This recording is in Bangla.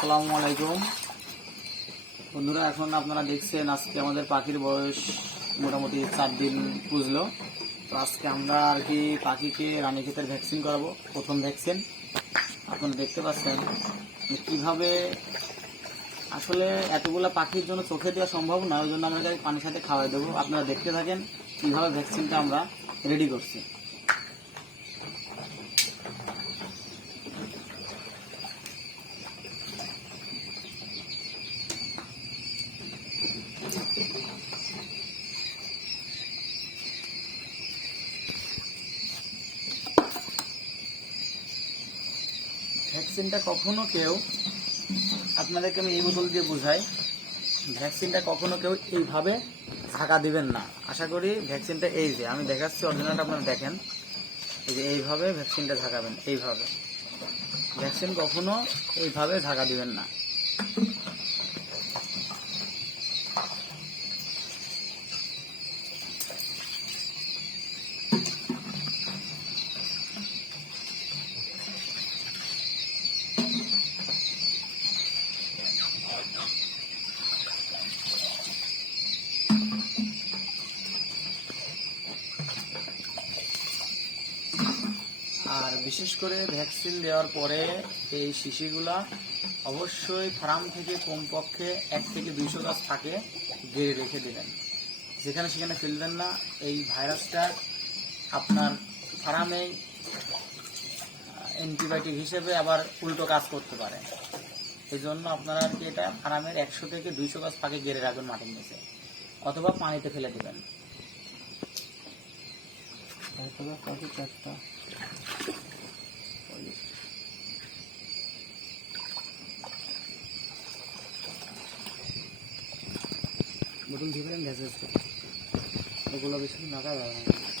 আসসালামু আলাইকুম। বন্ধুরা, এখন আপনারা দেখছেন আজকে আমাদের পাখির বয়স মোটামুটি চার দিন পুজলো তো আজকে আমরা আর কি পাখিকে রানীক্ষেতের ভ্যাকসিন করাবো, প্রথম ভ্যাকসিন। আপনারা দেখতে পাচ্ছেন কীভাবে আসলে এতগুলা পাখির জন্য চোখে দেওয়া সম্ভব না, ওই জন্য আমরা পানির সাথে খাওয়াই দেবো। আপনারা দেখতে থাকেন কীভাবে ভ্যাকসিনটা আমরা রেডি করছি। ভ্যাকসিনটা কখনো কেউ, আপনাদেরকে আমি এই বোতল দিয়ে বুঝাই, ভ্যাকসিনটা কখনো কেউ এইভাবে ঢাকা দিবেন না। আশা করি ভ্যাকসিনটা এই যে, আমি দেখাচ্ছি, অরিজিনালটা আপনারা দেখেন। এই যে এইভাবে ভ্যাকসিনটা ঢাকাবেন এইভাবে। ভ্যাকসিন কখনো এইভাবে ঢাকা দিবেন না। আর বিশেষ করে ভ্যাকসিন দেওয়ার পরে এই শিশিগুলা অবশ্যই ফার্ম থেকে কমপক্ষে এক থেকে দুইশো গাছ থাকে, গেড়ে রেখে দেবেন। যেখানে সেখানে ফেলবেন না। এই ভাইরাসটা আপনার ফার্মে অ্যান্টিবায়োটিক হিসেবে আবার উল্টো কাজ করতে পারে। এই জন্য আপনারা আর কি এটা ফার্মের একশো থেকে দুইশো গাছ ফাঁকে গেড়ে রাখবেন মাটির নিচে, অথবা পানিতে ফেলে দেবেন। চারটা। বোতল দিবেন গ্যাসের ওগুলো বেশি নাকা যাবে না।